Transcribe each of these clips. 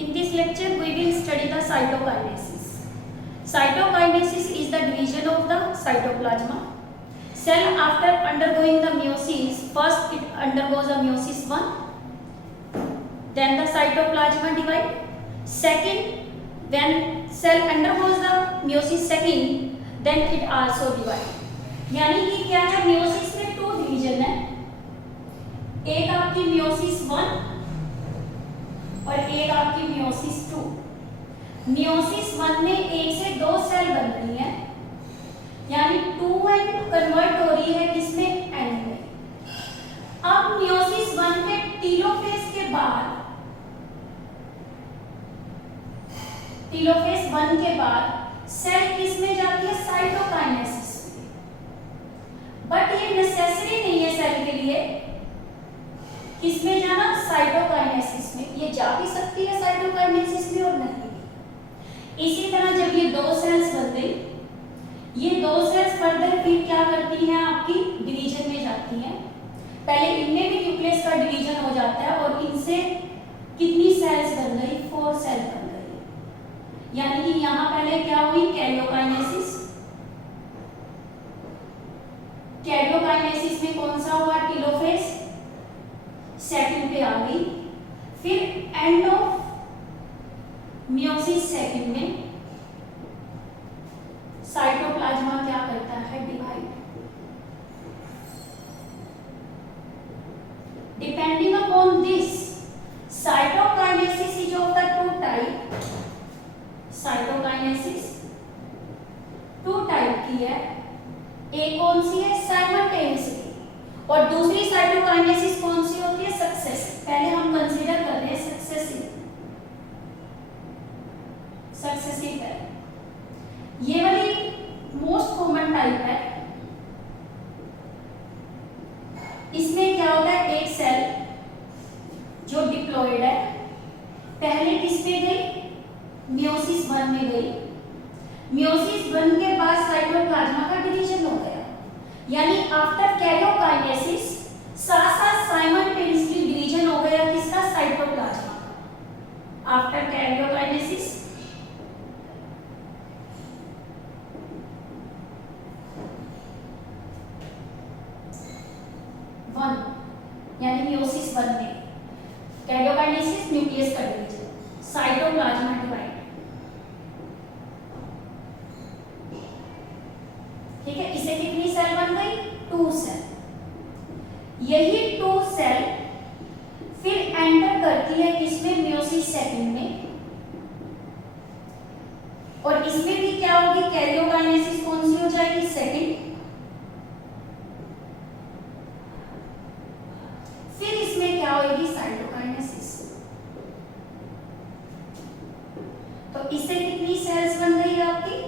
In this lecture, we will study the cytokinesis. Cytokinesis is the division of the cytoplasma. Cell after undergoing the meiosis, first it undergoes a meiosis 1, then the cytoplasma divide. Second, when cell undergoes the meiosis second, then it also divide. यानी कि क्या है, meiosis में 2 division है, एक आपकी meiosis 1 और एक आपकी meiosis 2. meiosis 1 में 1 से 2 सेल बन रही है, यानी 2n कन्वर्ट हो रही है किसमें, n में. अब meiosis 1 के टेलोफेज के बाद, टेलोफेज 1 के बाद सेल किसमें जाती है, साइटोकाइनेसिस में. बट ये नेसेसरी नहीं है सेल के लिए किसमें जाना, साइटोकाइनेसिस में. ये जा भी सकती है साइटोकाइनेसिस में और नहीं. इसी तरह जब ये 2 सेल्स बन गई, ये 2 सेल्स फर्दर फिर क्या करती हैं, आपकी डिवीजन में जाती हैं. पहले इनमें भी न्यूक्लियस का डिवीजन हो जाता है और इनसे कितनी सेल्स बन गई, 4 सेल बन गई. यानी कि यहाँ पहले क्या हुई, कैरियोकाइनेसिस. कैरियोकाइनेसिस में कौन सा हुआ, टेलोफेज सेकंड पे आ गई. फिर एंड ऑफ meiosis सेकंड में साइटोप्लाज्मा क्या करता है, divide. Depending upon this, cytokinesis is of the 2 type. cytokinesis 2 type की है. एक कौन सी है, साइमल्टेनियसली, और दूसरी साइटोकाइनेसिस कौन सी होती है, सक्सेसिव. पहले हम कंसीडर कर रहे हैं सक्सेसिव. सक्सेसिव है ये वाली मोस्ट कॉमन टाइप है. इसमें क्या होता है, एक सेल जो डिप्लॉयड है पहले किस पे गई, meiosis 1 में गई. meiosis 1 के बाद साइटोप्लाज्मा का डिवीजन हो गया, यानी आफ्टर कैरियोकाइनेसिस साथ साथ साइमल्टेनियसली डिवीजन हो गया किसका, साइटोप्लाज्मा. आफ्टर कैरियोकाइनेसिस यानी meiosis 1 में कैरियोकाइनेसिस, न्यूक्लियस का डिवीजन, साइटोप्लाज्मा डिवाइड. ठीक है, इसे कितनी सेल बन गई, 2 सेल. यही 2 सेल फिर एंटर करती है किसमें, meiosis सेकंड में. और इसमें भी क्या होगी, कैरियोकाइनेसिस कौन सी हो जाएगी, सेकंड. फिर इसमें क्या होगी, साइटोकाइनेसिस. तो इससे कितनी सेल्स बन गई आपकी,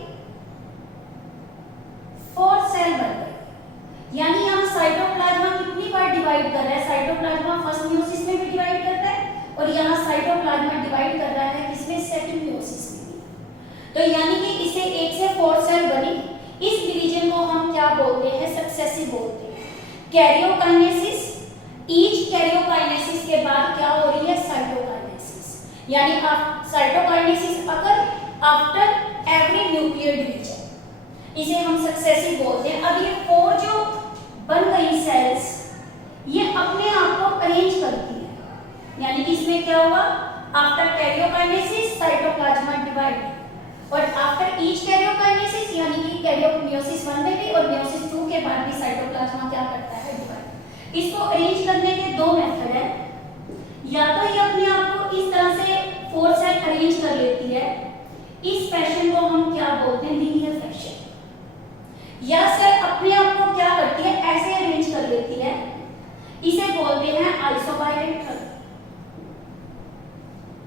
4 सेल बन गई. यानी यहाँ साइटोप्लाज्मा कितनी बार डिवाइड कर रहा है, साइटोप्लाज्मा फर्स्ट meiosis में भी डिवाइड करता है और यहाँ साइटोप्लाज्मा डिवाइड कर रहा है किसमें, सेकंड meiosis में भी. तो यानी कि इसे 1 से 4 सेल बनी. इस डिवीजन को हम क्या बोलते हैं, सक्सेसिव बोलते हैं. कैरियोकाइनेसिस, ईच कैरियोकाइनेसिस के बाद क्या हो रही है, साइटोकाइनेसिस. यानी साइटोकाइनेसिस अगर आफ्टर एवरी न्यूक्लियर डिवीजन, इसे हम सक्सेसिव बोलते हैं. अब ये 4 जो बन गई सेल्स, ये अपने आप को अरेंज करती है. यानी कि इसमें क्या हुआ, आफ्टर कैरियोकाइनेसिस साइटोप्लाज्मा डिवाइड, और आफ्टर ईच कैरियोकाइनेसिस यानी कि meiosis 1 में भी और meiosis 2 के बाद भी साइटोप्लाज्मा क्या करता है, डिवाइड. इसको अरेंज करने के 2 मेथड है. या तो ये अपने आप को इस तरह से 4 सेल अरेंज कर लेती है, इस फैशन को हम क्या बोलते हैं, लीनियर फैशन. या सेल अपने आप को क्या करती है, ऐसे अरेंज कर लेती है, इसे बोलते हैं आइसोबाइलेटरल.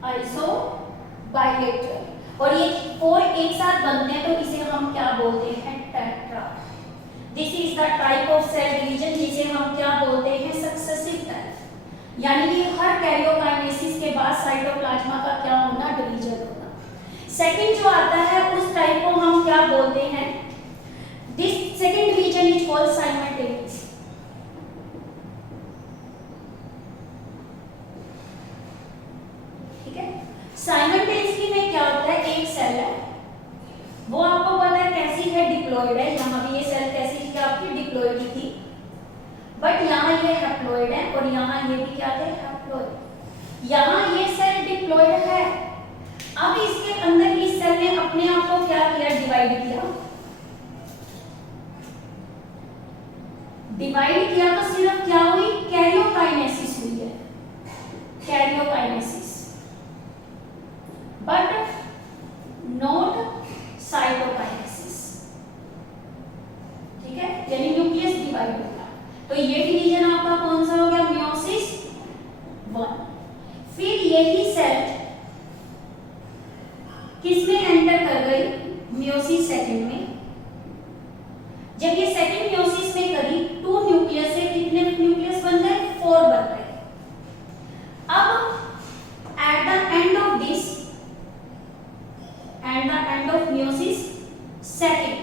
आइसोबाइलेटरल. और ये 4 एक साथ बनते हैं तो इसे हम क्या बोलते हैं, tetra. This is the type of cell division जिसे हम क्या बोलते हैं, सक्सेसिव टाइप. यानी कि हर कैरियोकाइनेसिस के बाद साइटोप्लाज्मा का क्या होना, डिवीजन होना. सेकंड जो आता है उस टाइप को हम क्या बोलते हैं, this second division is called simultaneous. ठीक है, साइमल्टेनियसली में क्या होता है, एक सेल है, वो आपको पता है कैसी है, डिप्लॉइड है। यहाँ भी ये सेल कैसी थी, आपकी डिप्लॉइड थी, बट यहाँ ये हैप्लॉइड है और यहाँ ये भी क्या थे, हैप्लॉइड। यहाँ ये सेल डिप्लॉइड है। अब इसके अंदर इस सेल ने अपने आप को क्या किया, डिवाइड किया। डिवाइड किया तो सिर्फ क्या हुई, कैरियोकाइनेसिस हुई है, कैरियोकाइनेसिस, बट नॉट साइटोकाइनेसिस। ठीक है, यानी न्यूक्लियस डिवाइड होगा। तो ये डिवीजन आपका कौन सा हो गया, मियोसिस 1। फिर यही सेल किसमें एंटर कर गई, मियोसिस 2 में। जब ये सेकंड मियोसिस में करी, 2 न्यूक्लियस से कितने न्यूक्लियस बन गए, 4 बन गए। अब eight the end of this, eight the end of meiosis 2,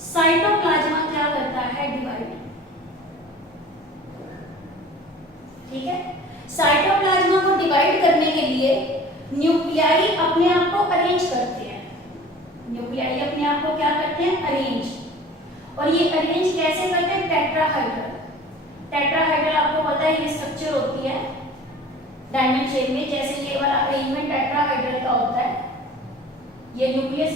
cytoplasm क्या करता है, डिवाइड। ठीक है, साइटोप्लाज्मा को डिवाइड करने के लिए न्यूक्लियाई अपने आप को अरेंज करते हैं। न्यूक्लियाई अपने आप को क्या करते हैं, अरेंज। और ये अरेंज कैसे करते हैं, टेट्राहाइड्रल। टेट्राहाइड्रल आपको पता है ये स्ट्रक्चर होती है डायमंड शेप में, जैसे ये वाला अरेंजमेंट टेट्राहाइड्रल का होता है। ये न्यूक्लियस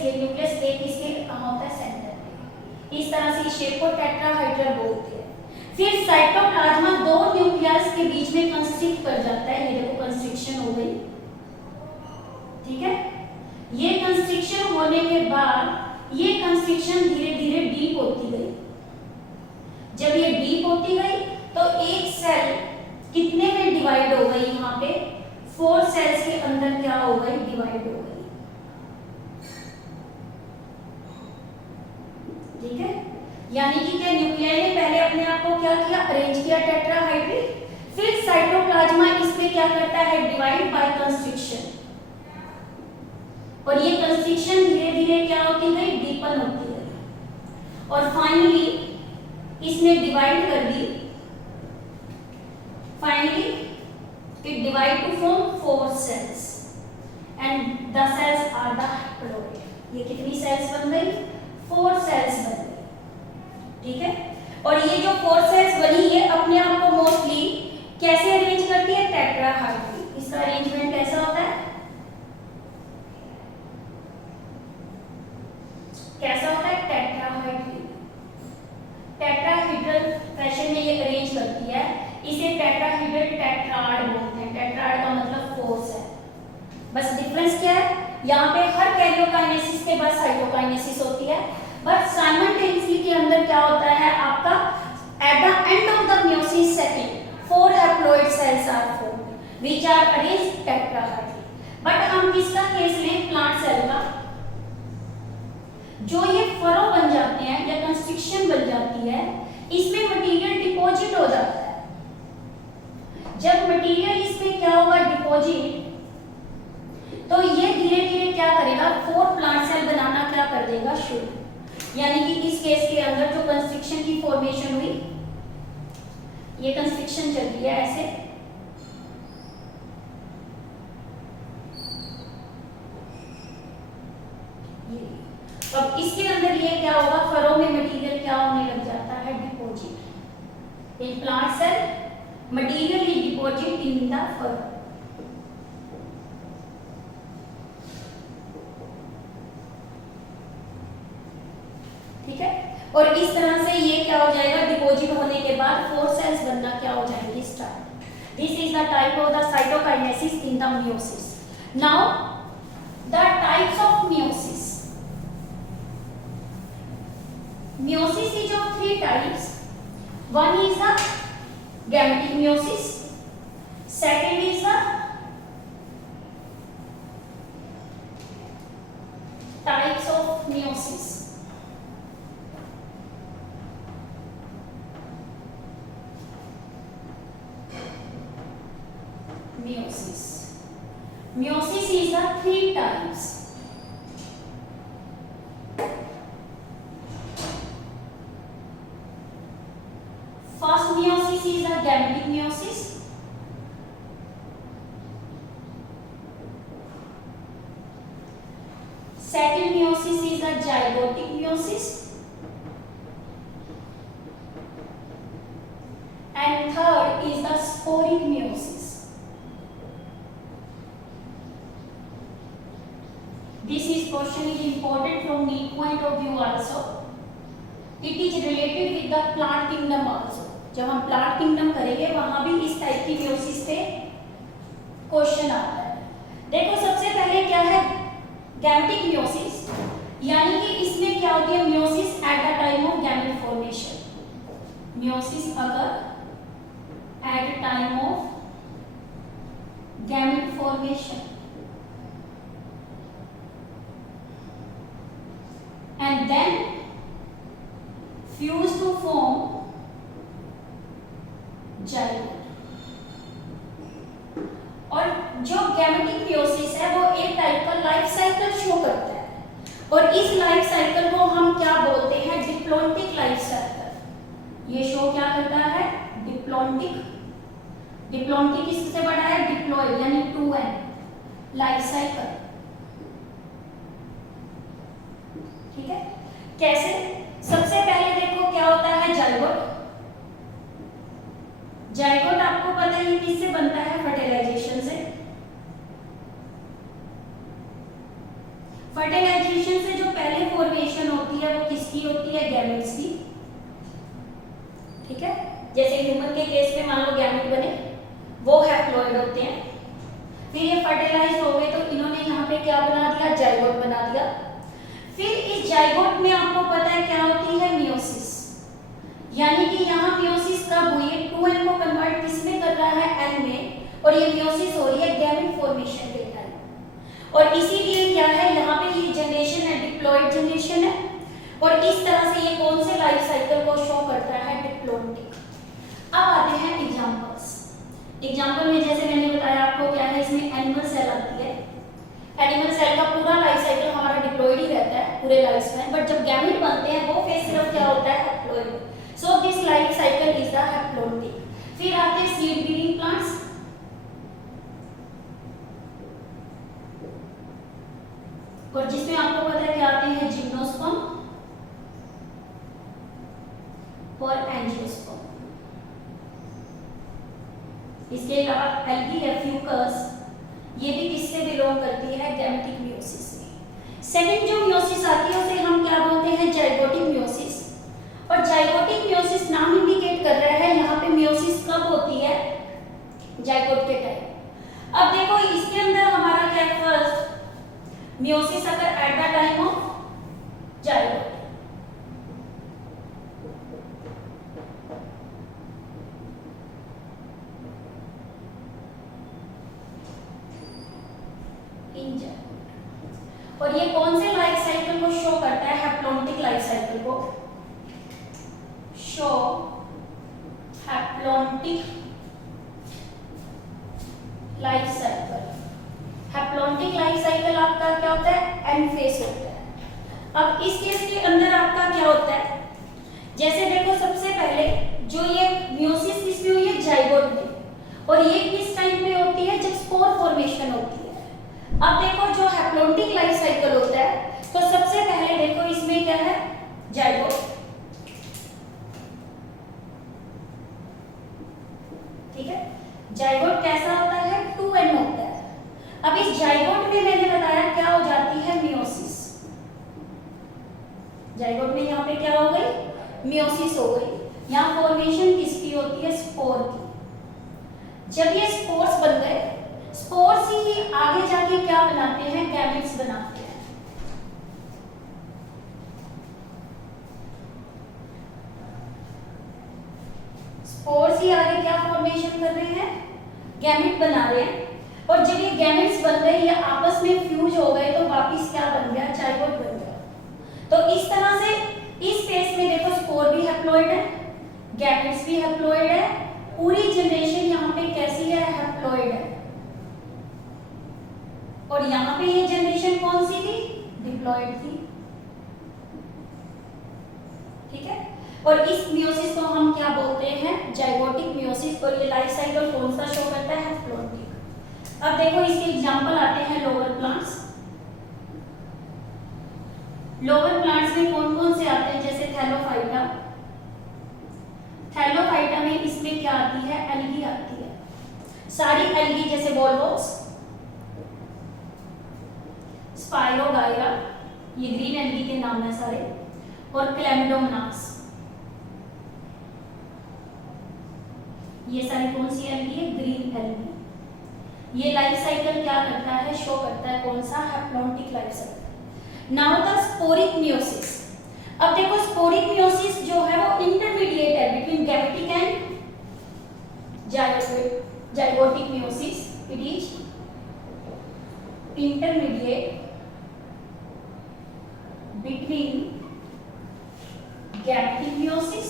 एक इसके कहाँ होता है, सेंटर में। इस तरह से इस शेप को टेट्राहाइड्रल बोलते हैं। फिर साइटोप्लाज्मा 2 न्यूक्लियस के बीच में कंस्ट्रिक्ट कर जाता है। ये देखो कंस्ट्रिक्शन हो गई, ठीक है। ये कंस्ट्रिक्शन होने के बाद ये कंस्ट्रिक्शन धीरे धीरे डीप होती गई। जब ये डीप होती गई तो एक सेल कितने में डिवाइड हो गई, यहाँ पे 4 सेल्स के अंदर क्या हो गई, डिवाइड हो गई। ठीक है, यानी कि क्या, न्यूक्लियाई ने पहले अपने आप को क्या किया, अरेंज किया टेट्राहाइड्रल। फिर साइटोप्लाज्मा इसमें क्या करता है, डिवाइड बाय कंस्ट्रिक्शन। और ये कंस्ट्रिक्शन धीरे धीरे क्या होती गई, डीपन होती गई। और फाइनली इसने डिवाइड कर दी। Finally it divide to form 4 cells and the cells are the haploid. ये कितनी सेल्स बन गई, 4 सेल्स बन गई। ठीक है, और ये जो 4 सेल्स बनी, ये अपने आप को मोस्टली कैसे अरेंज करती है, टेट्राहाइड्रल। इसका अरेंजमेंट कैसा होता है, कैसा होता है, टेट्राहाइड्रल। टेट्राहाइड्रल फैशन में ये अरेंज करती है। इसे टेट्राहाइड्रल टेट्राड बोलते हैं। टेट्राड का मतलब 4 है। बस डिफरेंस क्या है, यहाँ पे हर कैरियोकाइनेसिस के बाद साइटोकाइनेसिस होती है, बट साइमल्टेनियसली के अंदर क्या होता है आपका, at the end of the meiosis 2 4 haploid cells are formed which are arranged tetrahedral. But हम किसका केस लें, प्लांट सेल का। जो ये फरो बन जाते हैं या कंस्ट्रिक्शन बन जाती है, इसमें मटेरियल डिपॉजिट हो जाता है। जब मटेरियल इसमें क्या होगा, डिपॉजिट, तो ये धीरे धीरे क्या करेगा, 4 प्लांट सेल बनाना क्या कर देगा, शुरू। यानी कि इस केस के अंदर जो कंस्ट्रिक्शन की फॉर्मेशन हुई, ये कंस्ट्रिक्शन चल रही है ऐसे, अब इसके अंदर ये क्या होगा, फरो में मटेरियल क्या होने लग जाता है, deposit. In plant cell material is deposit in the furrow. ठीक है, और इस तरह से ये क्या हो जाएगा, डिपॉजिट होने के बाद 4 सेल्स बनना क्या हो जाएंगे, start. This is the type of the cytokinesis in the meiosis. Now the types of meiosis. Meiosis is of 3 types. One is the gametic meiosis. Second is the types of meiosis. Meiosis. Meiosis is the 3 types. First meiosis is a gametic meiosis. Second meiosis is the zygotic meiosis, and third is the sporic meiosis. This is question is important from NEET point of view also. It is related with the plant kingdom also. जब हम plant kingdom करेंगे वहां भी इस type की meiosis पे question आता है। देखो सबसे पहले क्या है गैमेटिक मियोसिस, यानी कि इसमें क्या होती है meiosis at the time of gamete formation. Meiosis अगर at the time of gamete formation and then fuse to form zygote। और जो गैमेटिक मियोसिस है वो एक टाइप का लाइफ साइकिल शो करता है, और इस लाइफ साइकिल को हम क्या बोलते हैं डिप्लॉन्टिक लाइफ साइकिल। ये शो क्या करता है डिप्लॉन्टिक। डिप्लॉन्टिक किससे बड़ा है डिप्लॉयड यानी 2n लाइफ साइकिल। ठीक है कैसे, सबसे पहले देखो क्या होता है जाइगोट। जाइगोट आपको पता है किससे बनता है फर्टिलाइजेशन से। फर्टिलाइजेशन से जो पहले फॉर्मेशन होती है वो किसकी होती है गैमेट्स की। ठीक है जैसे ह्यूमन के केस में मान लो गैमेट बने वो हैप्लॉइड होते हैं, फिर ये फर्टिलाइज हो गए तो इन्होंने यहाँ पे क्या बना दिया जाइगोट बना दिया। फिर इस जाइगोट में आपको पता है क्या होती है मियोसिस, यानी कि यहाँ मियोसिस कब हुई है 2n को कन्वर्ट किसमें कर रहा है n में, और ये मियोसिस हो रही है गैमेट फॉर्मेशन के टाइम। और इसीलिए क्या है यहाँ पे ये जनरेशन है डिप्लॉइड जनरेशन है, और इस तरह से ये कौन से लाइफ साइकिल को शो करता है डिप्लॉन्टिक। अब आते हैं एग्जांपल्स। एग्जांपल में जैसे मैंने बताया आपको क्या है इसमें एनिमल सेल आती है। एनिमल सेल का पूरा लाइफ साइकिल हमारा डिप्लॉइड ही रहता है पूरे लाइफ स्पैन, बट जब गैमेट बनते हैं वो फेज सिर्फ क्या होता है haploid. So this life cycle is the haplontic. फिर आते हैं सीड बीरिंग प्लांट्स। और जिसमें आपको पता है क्या आते हैं जिम्नोस्पर्म और एंजियोस्पर्म। इसके अलावा एल्गी या फ्यूकस ये भी किससे बिलोंग करती है गैमेटिक मियोसिस से। सेकंड जो मियोसिस आती है उसे हम क्या बोलते हैं जाइगोटिक मियोसिस। और जाइगोटिक मियोसिस नाम इंडिकेट कर रहा है यहाँ पे मियोसिस कब होती है जाइगोट के टाइम। अब देखो इसके अंदर हमारा क्या फर्स्ट मियोसिस अगर at the time of zygote, और ये कौन से लाइफ साइकिल को शो करता है हैप्लॉन्टिक लाइफ साइकिल को show haplontic life cycle. Haplontic life cycle आपका क्या होता है एन फेज होता है। अब इस केस के अंदर आपका क्या होता है जैसे देखो सबसे पहले जो ये मियोसिस किसमें हुई है जाइगोट में, और ये किस टाइम पे होती है जब स्पोर फॉर्मेशन होती है। अब देखो जो हैप्लॉन्टिक लाइफ साइकिल होता है तो सबसे पहले देखो इसमें क्या है जाइगोट। ठीक है जाइगोट कैसा होता है 2n होता है। अब इस जाइगोट में मैंने बताया क्या हो जाती है मियोसिस। जाइगोट में यहाँ पे क्या हो गई मियोसिस हो गई। यहाँ फॉर्मेशन किसकी होती है स्पोर की। जब ये स्पोर्स बन गए स्पोर्स ही आगे जाके क्या बनाते हैं गैमेट्स बनाते हैं। स्पोर्स ही आगे क्या फॉर्मेशन कर रहे हैं गैमेट बना रहे हैं, और जब ये गैमेट्स बन गए या आपस में फ्यूज हो गए तो वापिस क्या बन गया जाइगोट बन गया। तो इस तरह से इस फेज में देखो स्पोर भी हैप्लॉइड है गैमेट्स भी हैप्लॉइड है, पूरी जनरेशन यहाँ पे कैसी है हैप्लॉइड है। और यहाँ पे ये जनरेशन कौन सी थी डिप्लॉइड थी। ठीक है और इस मियोसिस को हम क्या बोलते हैं जाइगोटिक मियोसिस, और ये लाइफ साइकिल कौन सा शो करता है हैप्लॉन्टिक। अब देखो इसके एग्जांपल आते हैं लोअर प्लांट्स। लोअर प्लांट्स में कौन कौन से आते हैं, जैसे थैलोफाइटा। थैलोफाइटा में इसमें क्या आती है, एल्गी आती है, सारी एल्गी, जैसे वॉल्वॉक्स, स्पाइरोगाइरा, ये ग्रीन एल्गी के नाम है सारे, और क्लेमिडोमोनास, ये सारी कौन सी एल्गी है, ग्रीन एल्गी। ये लाइफ साइकिल क्या करता है, शो करता है कौन सा, haplontic life cycle. Now the sporic meiosis. अब देखो स्पोरिक मियोसिस जो है वो इंटरमीडिएट है between gametic and zygotic meiosis. It is intermediate between gametic meiosis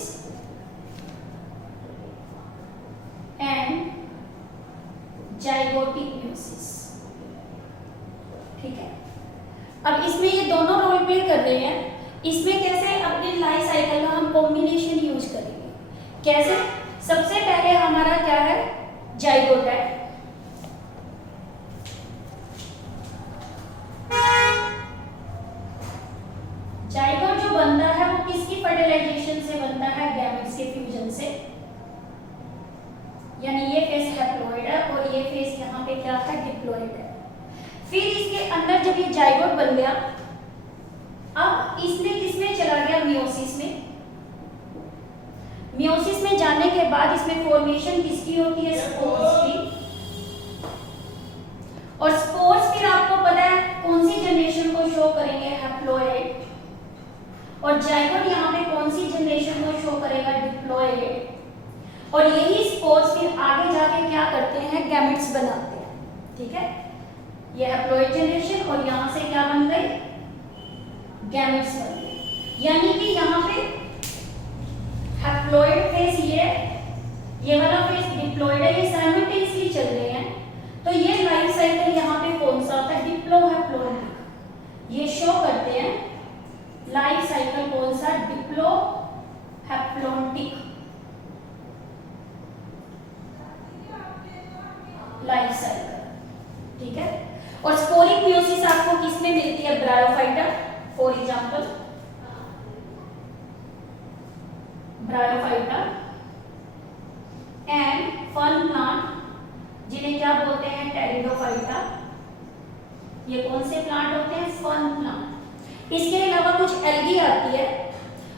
and zygotic meiosis। ठीक है, अब इसमें ये दोनों रोल प्ले कर रहे हैं। इसमें कैसे, अपने लाइफ साइकिल का हम कॉम्बिनेशन यूज करेंगे। कैसे, सबसे पहले हमारा क्या है, जाइगोट है, जाइगोट जो बनता है वो किसकी फर्टिलाइजेशन से बनता है, गैमेट्स के फ्यूजन से, यानी ये फेस हैप्लॉइड है और ये फेस यहाँ पे क्या है, डिप्लॉइड है। फिर इसके अंदर जब ये जाइगोट बन गया, अब इसने किसमें चला गया, मियोसिस में। मियोसिस में जाने के बाद इसमें फॉर्मेशन किसकी होती है, स्पोर्स की। और स्पोर्स फिर आपको पता है कौन सी जनरेशन को शो करेंगे, हैप्लॉइड। और जाइगोट यहाँ पे कौन सी जनरेशन को शो करेगा, डिप्लॉइड। और यही स्पोर्स फिर आगे जाके क्या करते हैं, गैमेट्स बनाते हैं। ठीक है, ये हैप्लॉइड जनरेशन और यहाँ से क्या बन गई, गैमेट्स बन गए। यानी कि यहाँ पे हैप्लॉइड फेस ये वाला फेस डिप्लॉइड है, ये साइमल्टेनियसली चल रहे हैं। तो ये लाइफ साइकिल यहाँ पे कौन सा होता है, डिप्लो हैप्लॉइड। ये शो करते हैं लाइफ साइकिल कौन सा, डिप्लो हैप्लॉन्टिक लाइफ साइकिल। ठीक है, और स्पोरिक मियोसिस आपको किसमें मिलती है, bryophyta, for example bryophyta and fern plant जिन्हें क्या बोलते हैं, टेरिडोफाइटा। ये कौन से प्लांट होते हैं, फर्न प्लांट। इसके अलावा कुछ एल्गी आती है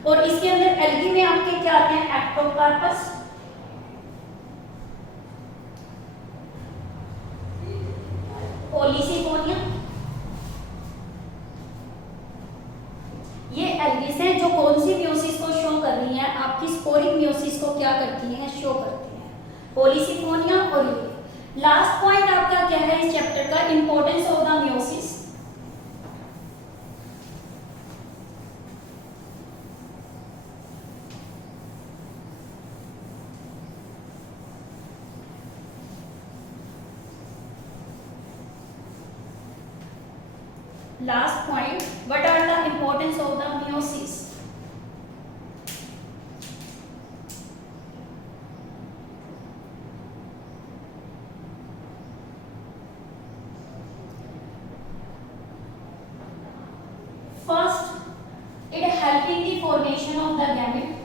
और इसके अंदर एल्गी में आपके क्या आते हैं, एक्टोकार्पस, पॉलीसिफोनिया। ये एल्गीज हैं जो कौन सी मियोसिस को शो कर रही हैं, आपकी स्पोरिक मियोसिस को क्या करती हैं, शो करती हैं, पॉलीसिफोनिया। और ये लास्ट पॉइंट आपका क्या है इस चैप्टर का, importance of the meiosis. Last point, what are the importance of the meiosis? First, it helping the formation of the gamete.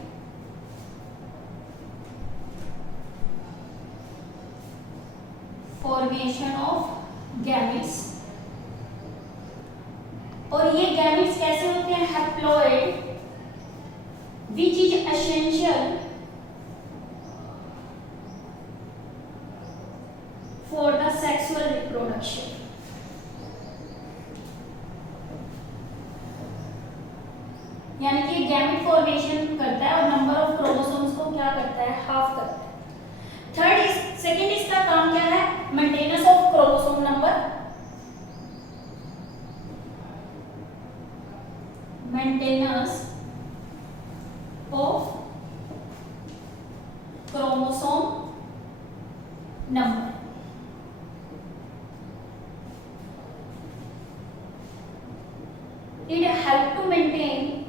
Formation of gametes. और ये गैमेट्स कैसे होते हैं, haploid, which is essential for the sexual reproduction. यानी कि gamete formation करता है और नंबर ऑफ क्रोमोसोम्स को क्या करता है, हाफ करता है। सेकेंड इसका काम क्या है, maintenance of chromosome number, maintenance of chromosome number। It help to maintain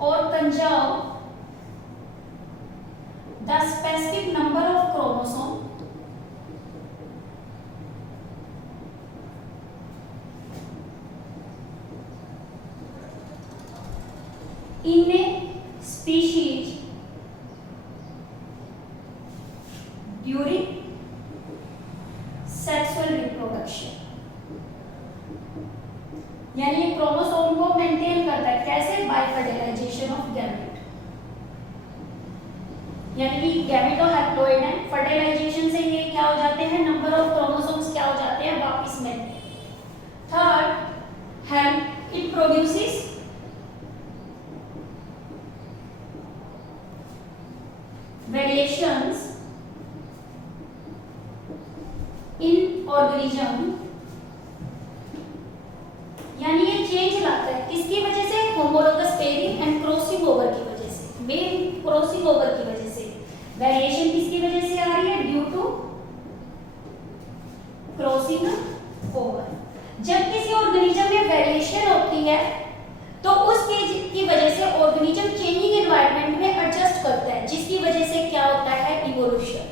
or conserve the specific number of chromosome during sexual reproduction, यानी क्रोमोसोम को मेंटेन करता है कैसे? बाय फर्टिलाइजेशन ऑफ गैमेट, यानी कि गैमेटो हैप्लॉइड है, फर्टिलाइजेशन से ये क्या हो जाते हैं, नंबर ऑफ क्रोमोसोम्स क्या हो जाते हैं, वापस में। Third help, it produces variations in organism, यानी ये चेंज लाता है किसकी वजह से? Homologous pairing and crossing over की वजह से, मेन क्रॉसिंग ओवर की वजह से। वेरिएशन किसकी वजह से आ रही है? Due to crossing over. जब किसी ऑर्गेनिज्म में वेरिएशन होती है तो उस की वजह से ऑर्गेनिज्म चेंजिंग एनवायरनमेंट में एडजस्ट करता है, जिसकी वजह से क्या होता है? Evolution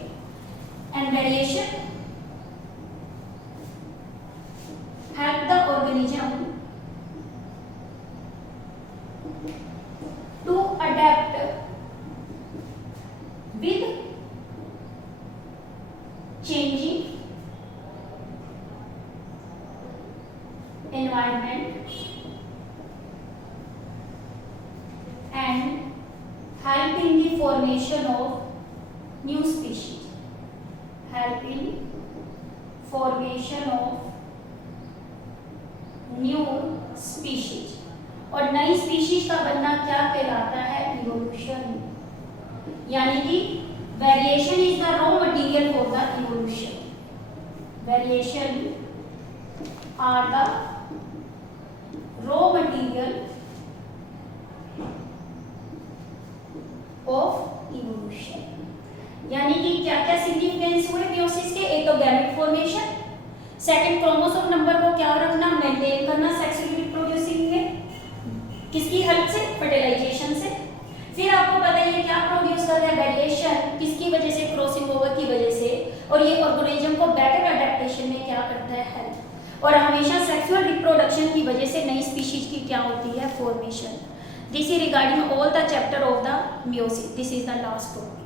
and variation help the organism to adapt with changing environment and help in the formation of new species, help in formation of new species, और नई स्पीशीज का बनना क्या कहलाता है? इवोल्यूशन, यानी कि variation is the raw material for the evolution, variation are the raw material of evolution. यानी कि क्या क्या सिग्निफिकेंस हुए मियोसिस के? एक तो gamete formation, second chromosome number को क्या रखना, मेंटेन करना सेक्सुअली रिप्रोड्यूसिंग में, किसकी हेल्प से? फर्टिलाइजेशन से। फिर आपको बताइए क्या प्रोड्यूस कर रहा है? वेरिएशन, किसकी वजह से? क्रॉसिंग ओवर की वजह से। और ये ऑर्गेनिज्म को बेटर अडेप्टेशन में क्या करता है? हेल्प। और हमेशा सेक्सुअल रिप्रोडक्शन की वजह से नई स्पीशीज की क्या होती है? Formation. This is regarding all the chapter of the meiosis, this is the last topic.